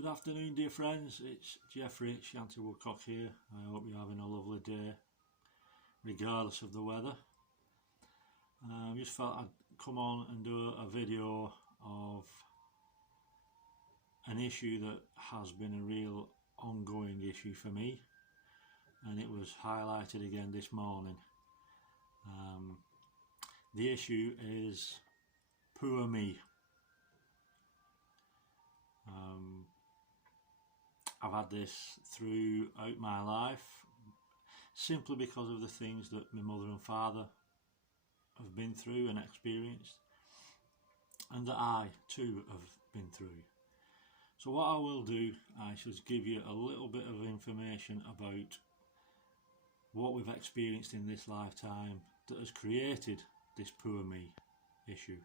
Good afternoon, dear friends. It's Jeffrey Shanty Woodcock here. I hope you're having a lovely day, regardless of the weather. I just felt I'd come on and do a video of an issue that has been a real ongoing issue for me, and it was highlighted again this morning. The issue is poor me. I've had this throughout my life simply because of the things that my mother and father have been through and experienced, and that I too have been through. So what I will do, I shall give you a little bit of information about what we've experienced in this lifetime that has created this poor me issue.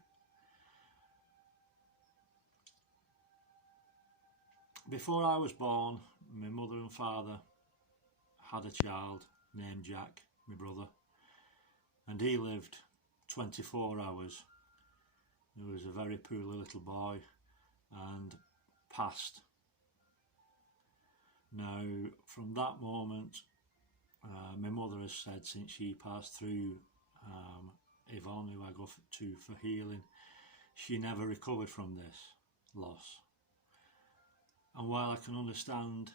Before I was born, my mother and father had a child named Jack, my brother, and he lived 24 hours. He was a very poorly little boy and passed. Now, from that moment, my mother has said since she passed through Yvonne, who I go to for healing, she never recovered from this loss. And while I can understand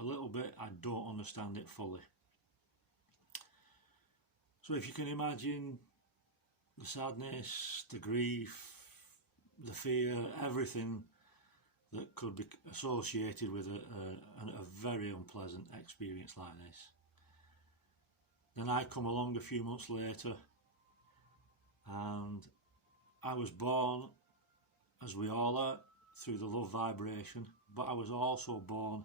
a little bit, I don't understand it fully. So if you can imagine the sadness, the grief, the fear, everything that could be associated with a very unpleasant experience like this. Then I come along a few months later, and I was born, as we all are, through the love vibration, but I was also born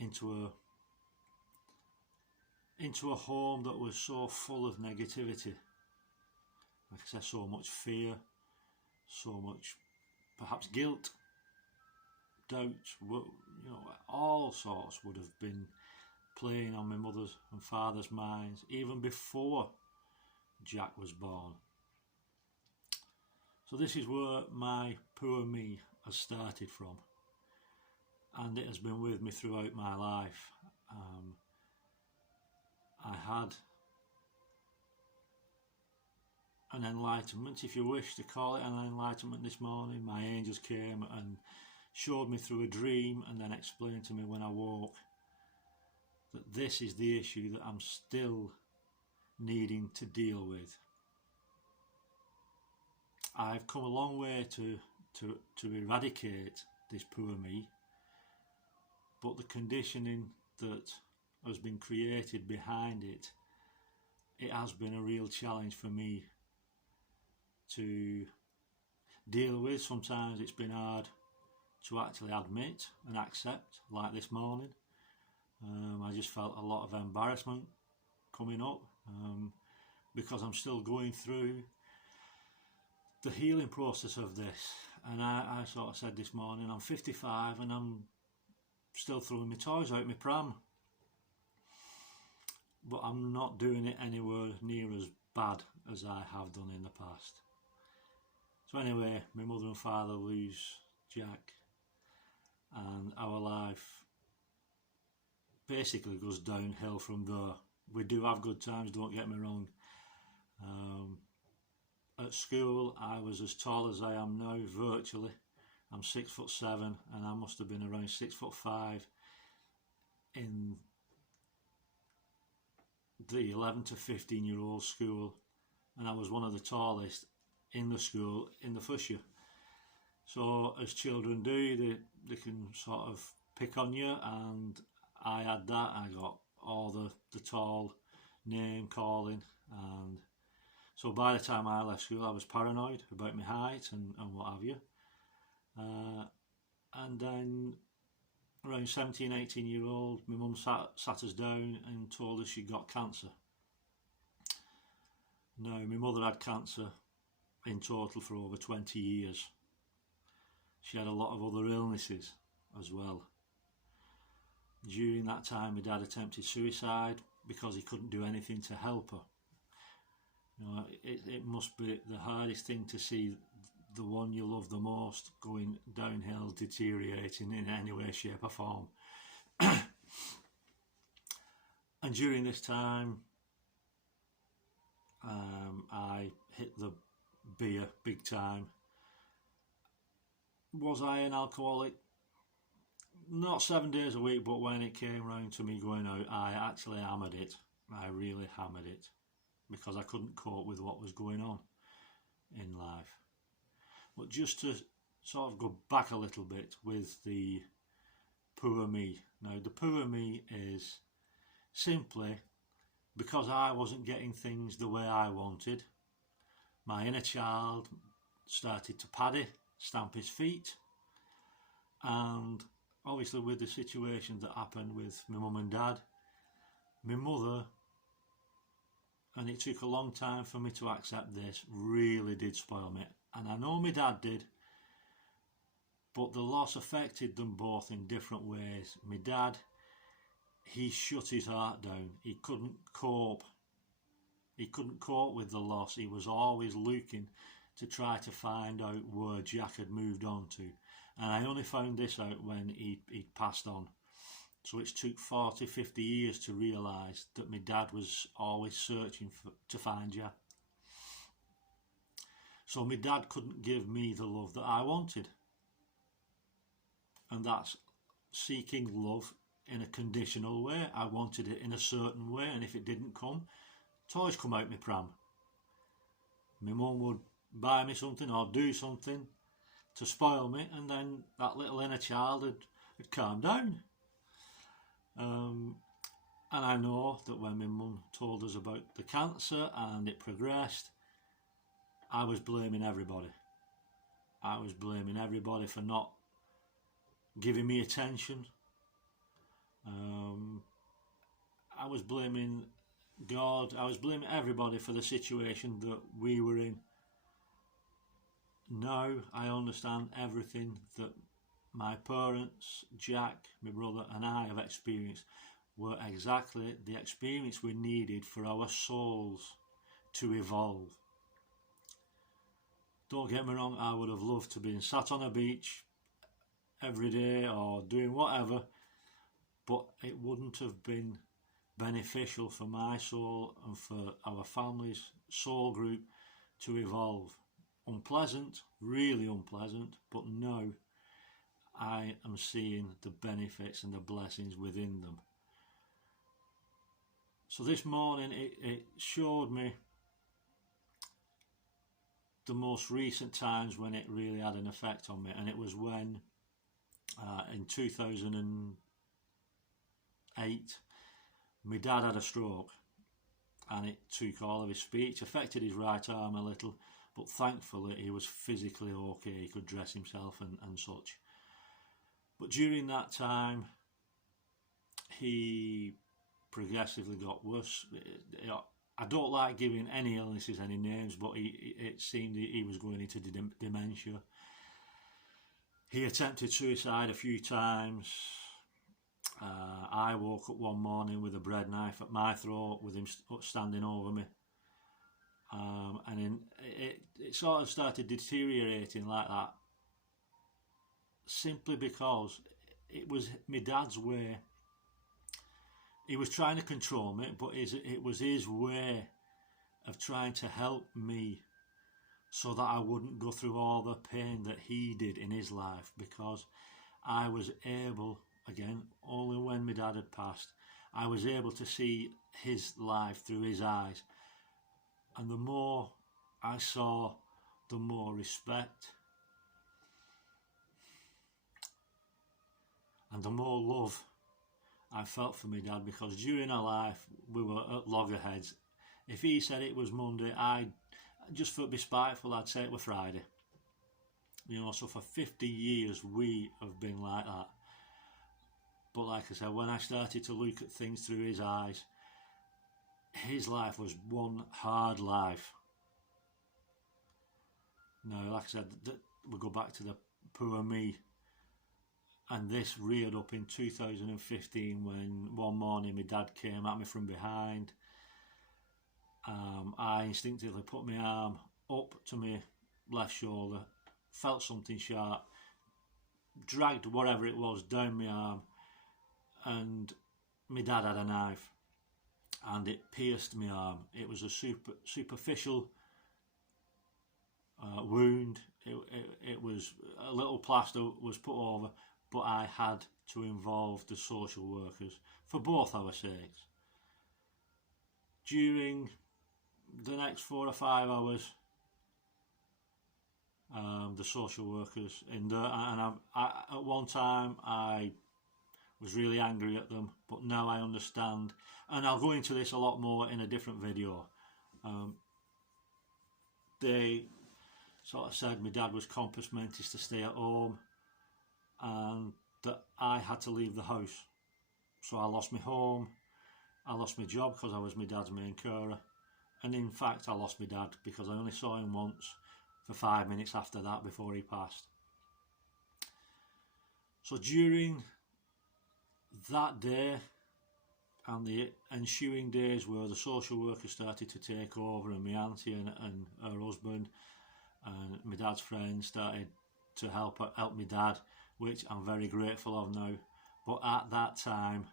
into a home that was so full of negativity. Like I said, so much fear, so much perhaps guilt, doubt, all sorts would have been playing on my mother's and father's minds even before Jack was born. So this is where my poor me has started from, and it has been with me throughout my life. I had an enlightenment, if you wish to call it an enlightenment, this morning. My angels came and showed me through a dream and then explained to me when I woke that this is the issue that I'm still needing to deal with. I've come a long way to eradicate this poor me, but the conditioning that has been created behind it, it has been a real challenge for me to deal with. Sometimes it's been hard to actually admit and accept, like this morning. I just felt a lot of embarrassment coming up because I'm still going through the healing process of this. And I sort of said this morning, I'm 55 and I'm still throwing my toys out my pram, but I'm not doing it anywhere near as bad as I have done in the past. So anyway, my mother and father lose Jack, and our life basically goes downhill from there. We do have good times, don't get me wrong. At school, I was as tall as I am now, virtually. I'm 6'7", and I must have been around 6'5" in the 11 to 15-year-old school, and I was one of the tallest in the school in the first year. So as children do, they can sort of pick on you, and I had that. I got all the tall name calling, and so by the time I left school I was paranoid about my height and what have you. And then around 17, 18 year old, my mum sat us down and told us she'd got cancer. Now, my mother had cancer in total for over 20 years. She had a lot of other illnesses as well. During that time, my dad attempted suicide because he couldn't do anything to help her. It must be the hardest thing to see the one you love the most going downhill, deteriorating in any way, shape or form. And during this time, I hit the beer big time. Was I an alcoholic? Not 7 days a week, but when it came round to me going out, I actually hammered it. I really hammered it because I couldn't cope with what was going on in life. But just to sort of go back a little bit with the poor me. Now, the poor me is simply because I wasn't getting things the way I wanted. My inner child started to paddy, stamp his feet, and obviously with the situation that happened with my mum and dad, my mother, and it took a long time for me to accept this, really did spoil me. And I know my dad did, but the loss affected them both in different ways. My dad, he shut his heart down. He couldn't cope. He couldn't cope with the loss. He was always looking to try to find out where Jack had moved on to. And I only found this out when he'd passed on. So it took 40, 50 years to realise that my dad was always searching to find Jack. So my dad couldn't give me the love that I wanted. And that's seeking love in a conditional way. I wanted it in a certain way, and if it didn't come, toys come out my pram. My mum would buy me something or do something to spoil me, and then that little inner child had calmed down. And I know that when my mum told us about the cancer and it progressed, I was blaming everybody. I was blaming everybody for not giving me attention. I was blaming God. I was blaming everybody for the situation that we were in. Now I understand everything that my parents, Jack, my brother and I have experienced were exactly the experience we needed for our souls to evolve. Don't get me wrong, I would have loved to be sat on a beach every day or doing whatever, but it wouldn't have been beneficial for my soul and for our family's soul group to evolve. Unpleasant, really unpleasant, but now I am seeing the benefits and the blessings within them. So this morning it showed me the most recent times when it really had an effect on me, and it was when in 2008 my dad had a stroke, and it took all of his speech, affected his right arm a little, but thankfully he was physically okay, he could dress himself and such. But during that time he progressively got worse. I don't like giving any illnesses any names, but it seemed he was going into dementia. He attempted suicide a few times. I woke up one morning with a bread knife at my throat with him standing over me. And it sort of started deteriorating like that, simply because it was my dad's way. He was trying to control me, but it was his way of trying to help me so that I wouldn't go through all the pain that he did in his life, because I was able, again, only when my dad had passed, I was able to see his life through his eyes. And the more I saw, the more respect and the more love I felt for my dad, because during our life we were at loggerheads. If he said it was Monday, just for to be spiteful, I'd say it was Friday. You know, so for 50 years we have been like that. But like I said, when I started to look at things through his eyes, his life was one hard life. Now, like I said, we go back to the poor me. And this reared up in 2015 when one morning my dad came at me from behind. I instinctively put my arm up to my left shoulder, felt something sharp, dragged whatever it was down my arm, and my dad had a knife and it pierced my arm. It was a superficial wound. It was a little plaster was put over, but I had to involve the social workers for both our sakes. During the next 4 or 5 hours, the social workers in there, and at one time I was really angry at them, but now I understand, and I'll go into this a lot more in a different video. They sort of said my dad was compos mentis to stay at home, and that I had to leave the house. So I lost my home, I lost my job because I was my dad's main carer, and in fact I lost my dad because I only saw him once for 5 minutes after that before he passed. So during that day and the ensuing days where the social worker started to take over, and my auntie and her husband and my dad's friends started to help my dad, which I'm very grateful of now. But at that time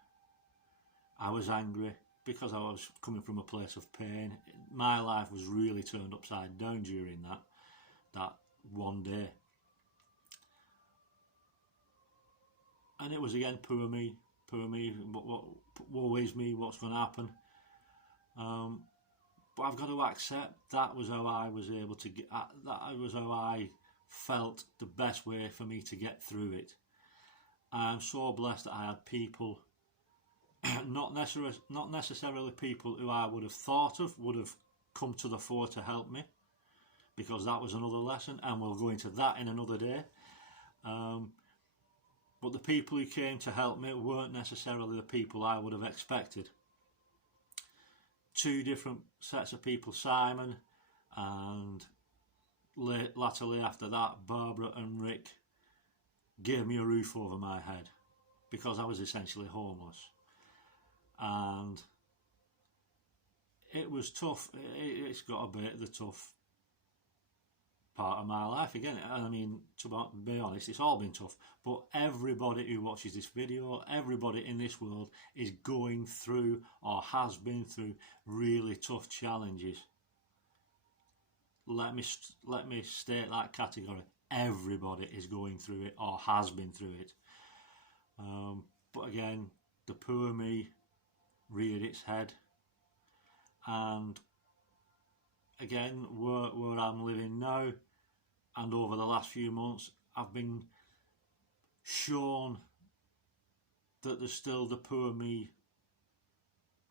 I was angry because I was coming from a place of pain. My life was really turned upside down during that one day, and it was again poor me, woe is me, what's going to happen. But I've got to accept that was how I was able to get. That was how I felt the best way for me to get through it. I'm so blessed that I had people, not necessarily people who I would have thought of would have come to the fore to help me, because that was another lesson, and we'll go into that in another day. But the people who came to help me weren't necessarily the people I would have expected. 2 different sets of people, Simon, and latterly after that, Barbara and Rick, gave me a roof over my head because I was essentially homeless. And it was tough. It's got to be the tough part of my life again. I mean, to be honest, it's all been tough, but everybody who watches this video, everybody in this world is going through or has been through really tough challenges. Let me state that category. Everybody is going through it or has been through it. But again, the poor me reared its head, and again, where I'm living now, and over the last few months, I've been shown that there's still the poor me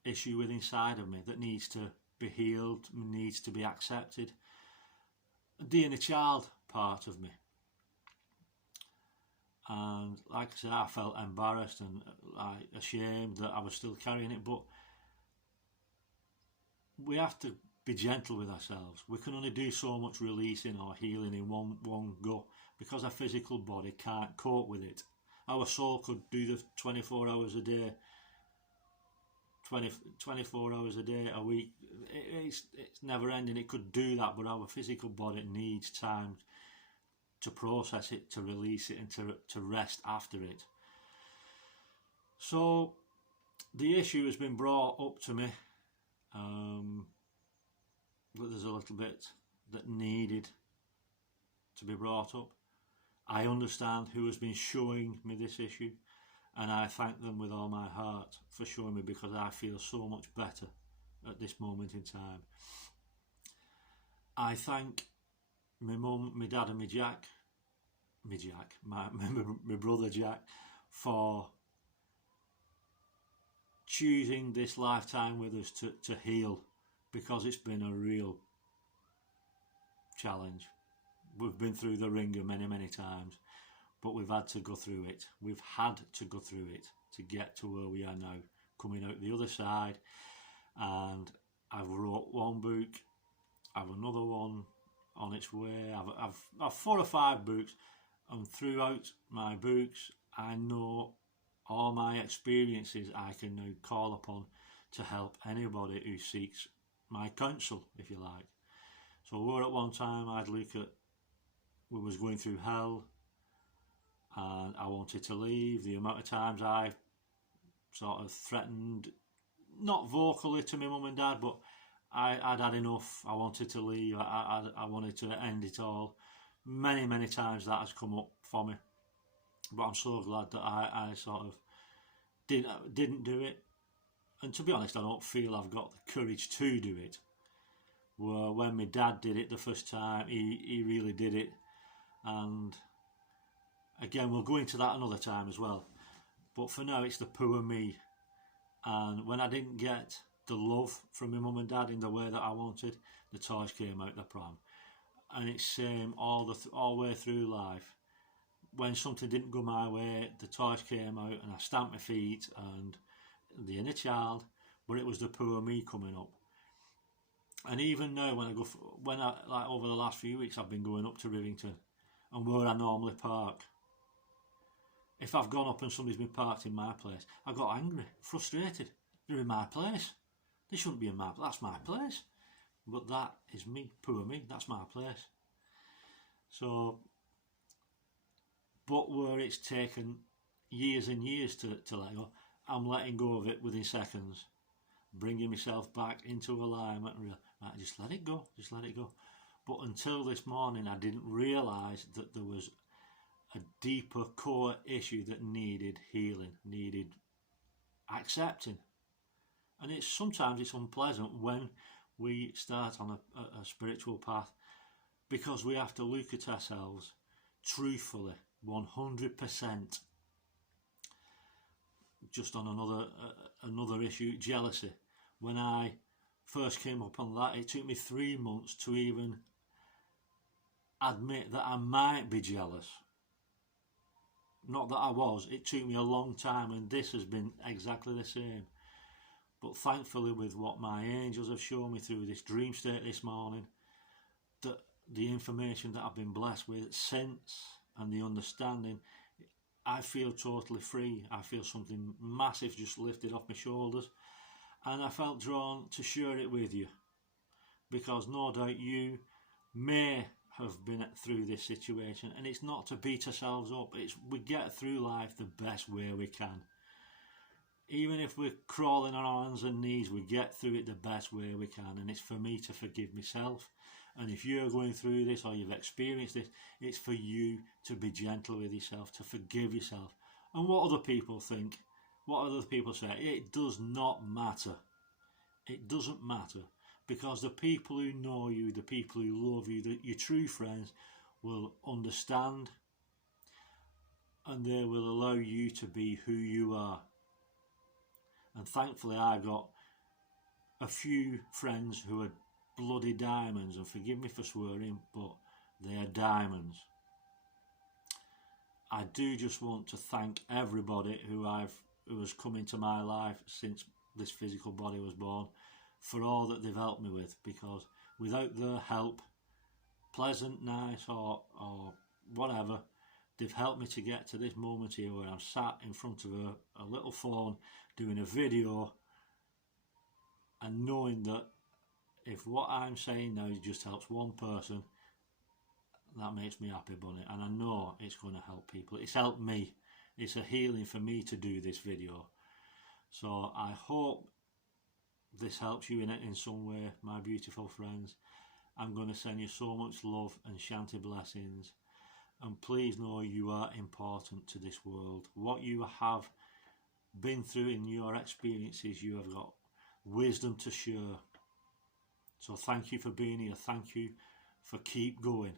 issue within inside of me that needs to be healed, needs to be accepted. The inner child part of me. And like I said, I felt embarrassed and ashamed that I was still carrying it, but we have to be gentle with ourselves. We can only do so much releasing or healing in one go, because our physical body can't cope with it. Our soul could do the 24 hours a day, 24 hours a day, a week. It's never ending. It could do that, but our physical body needs time to process it, to release it, and to rest after it. So the issue has been brought up to me, but there's a little bit that needed to be brought up. I understand who has been showing me this issue, and I thank them with all my heart for showing me, because I feel so much better at this moment in time. I thank my mum, my dad and my brother Jack, for choosing this lifetime with us to heal, because it's been a real challenge. We've been through the ringer many times, but we've had to go through it. We've had to go through it to get to where we are now, coming out the other side. And I've wrote one book, I've another one on its way. I've 4 or 5 books, and throughout my books I know all my experiences I can now call upon to help anybody who seeks my counsel, if you like. So where at one time I'd look at we was going through hell and I wanted to leave. The amount of times I sort of threatened, not vocally to my mum and dad, but I'd had enough. I wanted to leave. I wanted to end it all. Many times that has come up for me, but I'm so glad that I sort of didn't do it. And to be honest, I don't feel I've got the courage to do it. Well, when my dad did it the first time, he really did it. And again, we'll go into that another time as well. But for now, it's the poor me. And when I didn't get the love from my mum and dad in the way that I wanted, the toys came out the pram. And it's same all the way through life. When something didn't go my way, the toys came out and I stamped my feet and the inner child, but it was the poor me coming up. And even now, when I like over the last few weeks, I've been going up to Rivington, and where I normally park. If I've gone up and somebody's been parked in my place, I got angry, frustrated. They're in my place. They shouldn't be in my place. That's my place. But that is me, poor me. That's my place. So, but where it's taken years and years to let go, I'm letting go of it within seconds, bringing myself back into alignment and right, just let it go, just let it go. But until this morning, I didn't realise that there was a deeper core issue that needed healing, needed accepting. And sometimes it's unpleasant when we start on a spiritual path, because we have to look at ourselves truthfully, 100%. Just on another issue, jealousy. When I first came up on that, it took me 3 months to even admit that I might be jealous. Not that I was. It took me a long time, and this has been exactly the same. But thankfully, with what my angels have shown me through this dream state this morning, that the information that I've been blessed with since, and the understanding, I feel totally free. I feel something massive just lifted off my shoulders, and I felt drawn to share it with you, because no doubt you may have been through this situation, and it's not to beat ourselves up. We get through life the best way we can. Even if we're crawling on our hands and knees, we get through it the best way we can, and it's for me to forgive myself. And if you're going through this or you've experienced this, it's for you to be gentle with yourself, to forgive yourself. And what other people think, what other people say, it does not matter. It doesn't matter, because the people who know you, the people who love you, your true friends, will understand, and they will allow you to be who you are. And thankfully, I got a few friends who are bloody diamonds, and forgive me for swearing, but they are diamonds. I do just want to thank everybody who has come into my life since this physical body was born, for all that they've helped me with, because without their help, pleasant, nice or whatever, they've helped me to get to this moment here where I'm sat in front of a little phone doing a video, and knowing that if what I'm saying now just helps one person, that makes me happy, bunny. And I know it's going to help people. It's helped me. It's a healing for me to do this video. So I hope this helps you in some way, my beautiful friends. I'm going to send you so much love and shanty blessings. And please know you are important to this world. What you have been through in your experiences, you have got wisdom to share. So thank you for being here. Thank you for keeping going,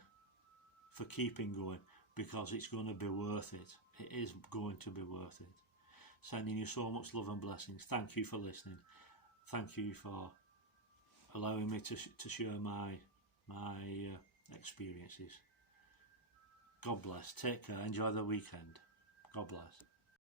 because it's going to be worth it. It is going to be worth it. Sending you so much love and blessings. Thank you for listening. Thank you for allowing me to share my experiences. God bless. Take care. Enjoy the weekend. God bless.